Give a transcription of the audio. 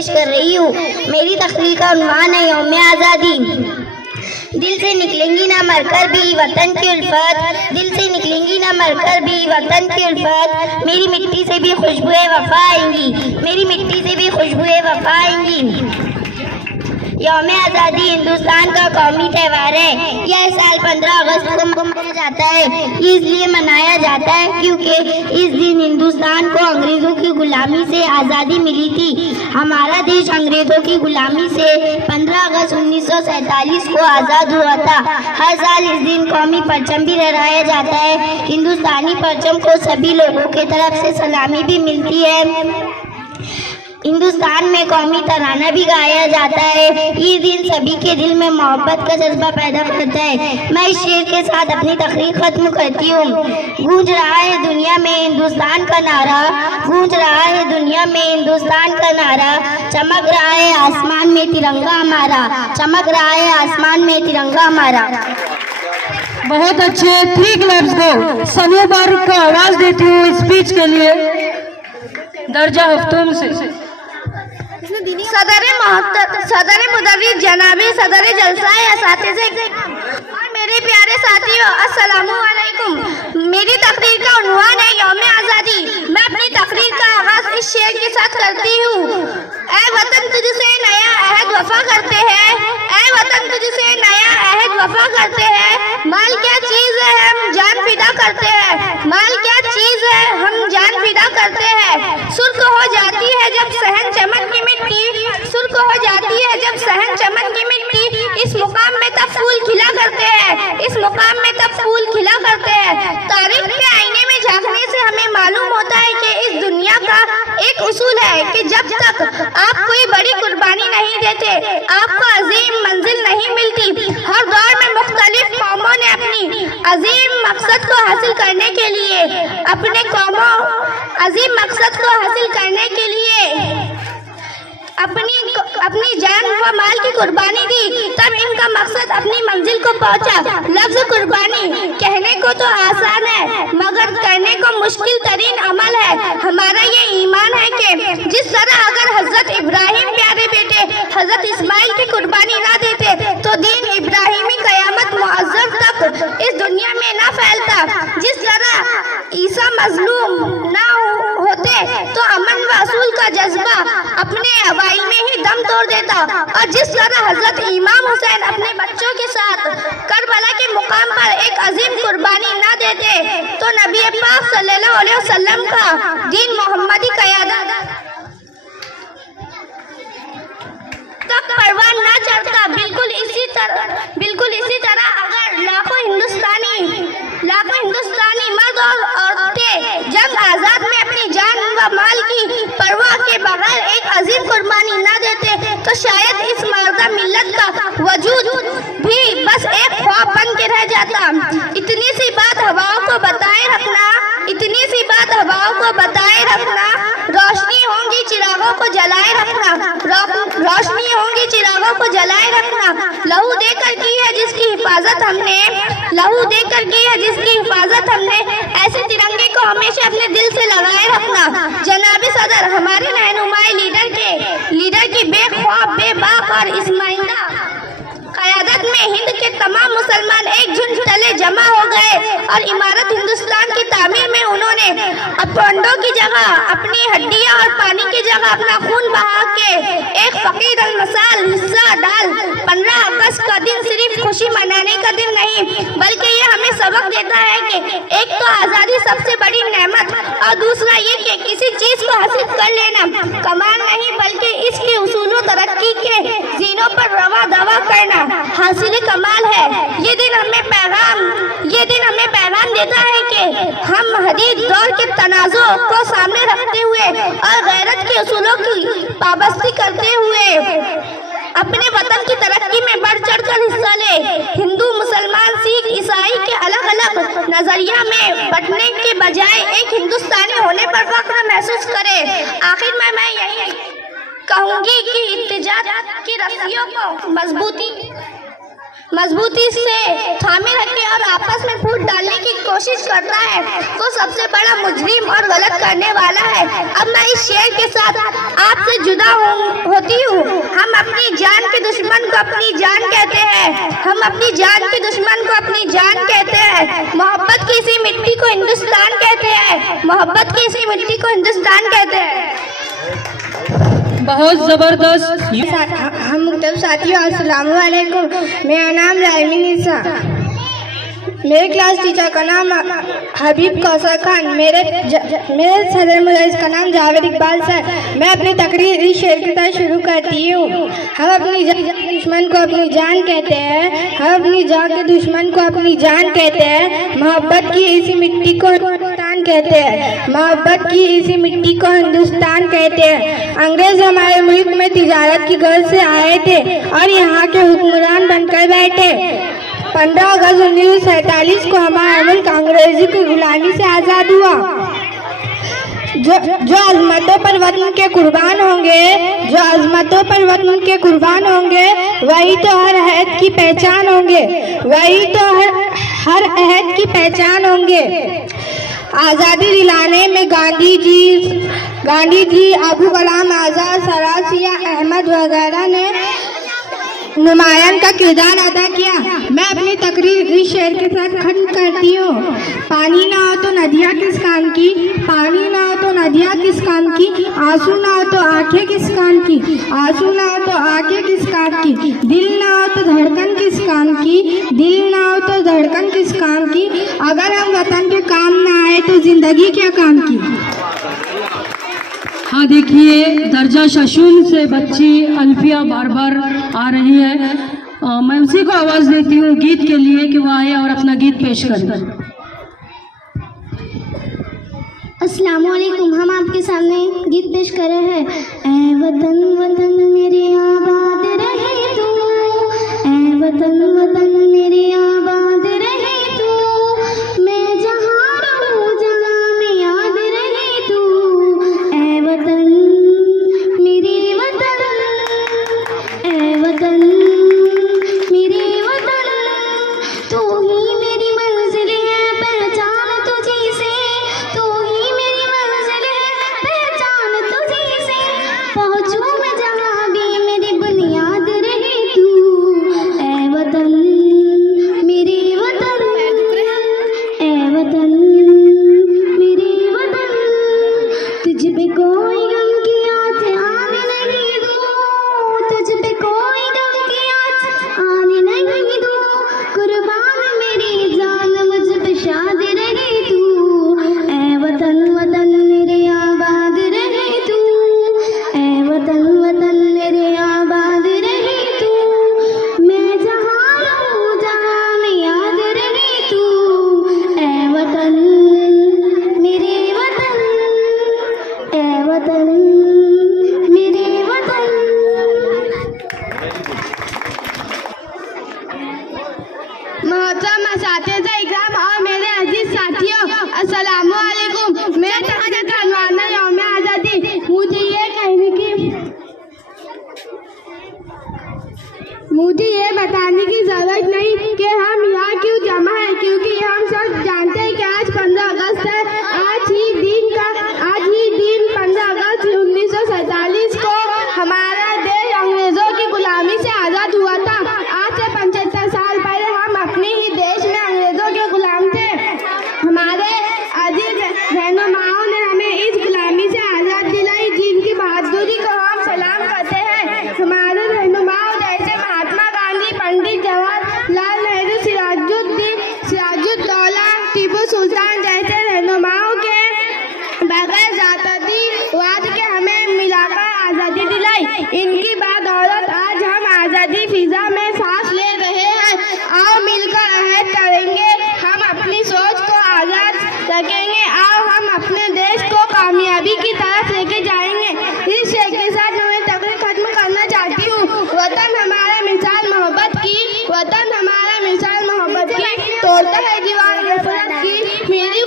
पेश कर रही हूँ। मेरी तकरीर का उन्वान है यौम आज़ादी। दिल से निकलेंगी ना मरकर भी वतन की उल्फत, दिल से निकलेंगी ना मरकर भी वतन की उल्फत, मेरी मिट्टी से भी खुशबुएं वफा आएंगी, मेरी मिट्टी से भी खुशबुएं वफा आएंगी। यौम आज़ादी हिंदुस्तान का कौमी त्यौहार है। यह साल 15 अगस्त को मनाया जाता है। ये इसलिए मनाया जाता है क्योंकि इस दिन हिंदुस्तान को अंग्रेज़ों की गुलामी से आज़ादी मिली थी। हमारा देश अंग्रेज़ों की गुलामी से 15 अगस्त 1947 को आज़ाद हुआ था। हर साल इस दिन कौमी परचम भी लहराया जाता है। हिंदुस्तानी परचम को सभी लोगों की तरफ से सलामी भी मिलती है। हिंदुस्तान में कौमी तराना भी गाया जाता है। ये दिन सभी के दिल में मोहब्बत का जज्बा पैदा करता है। मैं इस शेर के साथ अपनी तकरीर खत्म करती हूँ। गूंज रहा है दुनिया में हिंदुस्तान का नारा, गूंज रहा है दुनिया में हिंदुस्तान का नारा, चमक रहा है आसमान में तिरंगा हमारा, चमक रहा है आसमान में तिरंगा हमारा। बहुत अच्छे 3 क्लब्स को सनु बारूक को आवाज देती हूँ स्पीच के लिए। दर्जा हफ्तों से सदर मुदर्रिस जनाबे सदर जलसा असातिज़े और मेरे प्यारे साथियों, अस्सलामु अलैकुम। मेरी तकरीर का उन्वान है यौम आज़ादी। मैं अपनी तकरीर का आगाज इस शेर के साथ करती हूँ। ऐ वतन तुझसे नया अहद वफा करते हैं, ऐ वतन तुझसे नया अहद वफा करते हैं, माल क्या चीज़ है हम जान फिदा करते हैं, माल क्या चीज़ है हम जान फिदा करते हैं। सुर्ख हो जाती है जब सहन चमन की मिट्टी, सुर्ख हो जाती है जब सहन चमन की मिट्टी, इस मुकाम में तब फूल खिला करते हैं, इस मुकाम में तब फूल खिला करते हैं। तारीख के आईने में झांकने से हमें मालूम होता है कि इस दुनिया का एक उसूल है कि जब तक आप कोई बड़ी कुर्बानी नहीं देते आपको अजीम मंजिल नहीं मिलती। हर दौर में मुख्तलिफ कौमों ने अपनी अजीम मकसद को हासिल करने के लिए अजीम मकसद को हासिल करने के लिए अपनी जान व माल की कुर्बानी दी, तब इनका मकसद अपनी मंजिल को पहुंचा। लफ्ज कुर्बानी कहने को तो आसान है मगर करने को मुश्किल तरीन अमल है। हमारा ये ईमान है कि जिस तरह अगर हजरत इब्राहिम प्यारे बेटे हजरत इस्माइल की कुर्बानी ना देते तो दीन इब्राहिमी कयामत मुअज्जम तक इस दुनिया में ना फैलता, जिस तरह ईसा मजलूम ना होते तो अमन व असूल का जज्बा अपने अवाइल में ही दम तोड़ देता, और जिस तरह हजरत इमाम हुसैन अपने बच्चों के साथ करबला के मुकाम पर एक अजीम कुर्बानी ना देते तो नबी पाक सल्लल्लाहु अलैहि वसल्लम का दीन मोहम्मदी कयादत तक परवान ना चढ़ता। बिल्कुल इसी तरह अगर लाखों हिंदुस्तानी मर्द और औरतें जंग आजाद में अपनी जान व माल की परवाह के बगैर एक अजीम कुर्बानी ना देते तो शायद इस मर्दा मिल्लत का वजूद भी बस एक ख्वाब बन के रह जाता। इतनी सी बात हवाओं को बताए रखना, इतनी सी बात हवाओं को बताए रखना, रोशनी होंगी चिरागों को जलाए रखना, रोशनी होंगी चिरागों को जलाए रखना। लहू देकर की है जिसकी हिफाजत हमने, लहू देकर की है जिसकी हिफाजत हमने, ऐसे तिरंगे को हमेशा अपने दिल से लगाए रखना। जनाबे सदर हमारे रहनुमाई लीडर की बेख्वाब बेबाक और इस्माइला क़यादत में हिंद के तमाम मुसलमान एक झुंड तले जमा हो गए और इमारत हिंदुस्तान की तामीर में उन्होंने पंडों की जगह अपनी हड्डियां और पानी की जगह अपना खून बहा के एक फकीर मिसाल हिस्सा डाल 15 अगस्त का दिन सिर्फ खुशी मनाने का दिन नहीं बल्कि ये हमें सबक देता है कि एक तो आज़ादी सबसे बड़ी नेमत और दूसरा ये कि किसी चीज़ को हासिल कर लेना कमाल नहीं बल्कि इसके उसूलों तरक्की के जीनों पर रवा दवा करना हासिल कमाल है। ये दिन हमें पैगाम देता है कि हम हदीद दौर के तनाज़ो को सामने रखते हुए और गैरत के उसूलों की पाबंदी करते हुए अपने वतन की तरक्की में बढ़ चढ़ कर हिस्सा ले। हिंदू मुसलमान सिख ईसाई के अलग अलग नजरिया में बंटने के बजाय एक हिंदुस्तानी होने पर फख्र महसूस करे। आखिर में मैं यही कहूँगी कि इत्तेजाज की रस्सियों को मजबूती से थामे रखे और आपस में फूट डालने की कोशिश करता है तो सबसे बड़ा मुजरिम और गलत करने वाला है। अब मैं इस शेर के साथ आपसे जुदा अपनी जान के दुश्मन को अपनी जान कहते हैं, हम अपनी जान के दुश्मन को अपनी जान कहते हैं। मोहब्बत की इसी मिट्टी को हिंदुस्तान कहते हैं, मोहब्बत की इसी मिट्टी को हिंदुस्तान कहते हैं। बहुत जबरदस्त। हम मुख्तलिफ साथियों, अस्सलाम वालेकुम। मेरा नाम रायमी निसा, मेरे क्लास टीचर का नाम हबीब कौसर खान, मेरे सदर मुदर्रिस का नाम जावेद इकबाल सर। मैं अपनी तकरीर इस शेर के साथ शुरू करती हूँ। हम अपनी दुश्मन को अपनी जान कहते हैं, हम अपनी जान के दुश्मन को अपनी जान कहते हैं। मोहब्बत की इसी मिट्टी को हिंदुस्तान कहते हैं, मोहब्बत की इसी मिट्टी को हिंदुस्तान कहते हैं। अंग्रेज हमारे मुल्क में तिजारत की गर्ज से आए थे और यहाँ के हुक्मरान बनकर बैठे। 15 अगस्त 1947 को हमारा मुल्क अंग्रेजी की गुलामी से आज़ाद हुआ। जो अजमतों पर वतन के कुर्बान होंगे, जो अजमतों पर वतन के कुर्बान होंगे, वही तो हर अहद की पहचान होंगे, वही तो हर अहद की पहचान होंगे। आज़ादी दिलाने में गांधी जी, अबू कलाम आज़ाद, सरासिया अहमद वगैरह ने नुमायान का किरदार अदा किया। मैं अपनी तकरीर इस शेर के साथ खत्म करती हूँ। पानी ना हो तो नदियाँ किस काम की, पानी ना हो तो नदियाँ किस काम की, आंसू ना हो तो आंखें किस काम की, आंसू ना हो तो आंखें किस काम की, दिल ना हो तो धड़कन किस काम की, दिल ना हो तो धड़कन किस काम की। अगर हम वतन के काम ना आए तो जिंदगी क्या काम की। हाँ देखिए, दर्जा शशून से बच्ची अल्फिया बार आ रही है। मैं उसी को आवाज़ देती हूँ गीत के लिए कि वो आए और अपना गीत पेश करें। अस्सलाम वालेकुम। हम आपके सामने गीत पेश कर रहे हैं। ऐ वतन वतन मेरे आबाद रहे तू, ऐ वतन वतन मेरे आबाद रहे तू, मैं जहाँ रहूँ जहाँ में याद रहे तू। ऐ वतन मेरे वतन, ऐ वतन मेरे वतन, तू ही मेरी मंजिल है पहचान तुझी से, तू ही मेरी मंजिल है पहचान तुझी से, पहुँचूँ मैं जहाँ भी मेरी बुनियाद रहे तू। ऐ वतन मेरे वतन, ऐ वतन मेरे वतन, तुझ पे कोई गम की आँच आने नहीं दूँ, तुझ पे कोई गम की आँच आने नहीं दूँ, कुर्बान मेरी जान मुझ पे शाद रहे तू। ऐ वतन वतन मेरे आबाद रहे तू, ऐ वतन वतन मेरे आबाद रहे तू, मैं जहाँ रहूँ जहाँ में याद रहे तू। ऐ वतन मेरे वतन, ऐ वतन मेरे वतन। मोहतरम असातिज़ा इकराम और मेरे अजीज साथियों, अस्सलाम वालेकुम। मैं तहत अनवाना यौम आज़ादी, मुझे ये बताने की जरूरत नहीं कि हम यहाँ क्यों जमा है, क्योंकि हम सब जानते हैं कि आज 15 अगस्त है। आज ही दिन 15 अगस्त 1947 को हमारा देश अंग्रेजों की गुलामी से आज़ाद हुआ था। आज से 75 साल पहले हम अपने ही देश में अंग्रेजों के गुलाम थे। हमारे अजीज रहनुमाओं ने हमें इस गुलामी से आज़ाद दिलाई, जिनकी बहादुरी को हम सलाम करते हैं। हमारे रहनुमाओं जैसे महात्मा गांधी, पंडित जवाहरलाल नेहरू, सिराजुद्दौला, टीपू सुल्तान जैसे रहनुमाओं के बगैर जातीयवाद के हमें मिलाकर आज़ादी दिलाई। इनकी बदौलत आज हम आज़ादी फिजा में सांस ले रहे हैं। आओ मिलकर अहद करेंगे, हम अपनी सोच को आज़ाद रखेंगे, आओ हम अपने देश को कामयाबी की तरफ लेके जाएंगे। इस शेर के साथ मैं तकरीर खत्म करना चाहती हूँ। वतन हमारा मिसाल मोहब्बत की, वतन हमारा मिसाल मोहब्बत की, तोड़ता है दीवार नफरत की, मेरी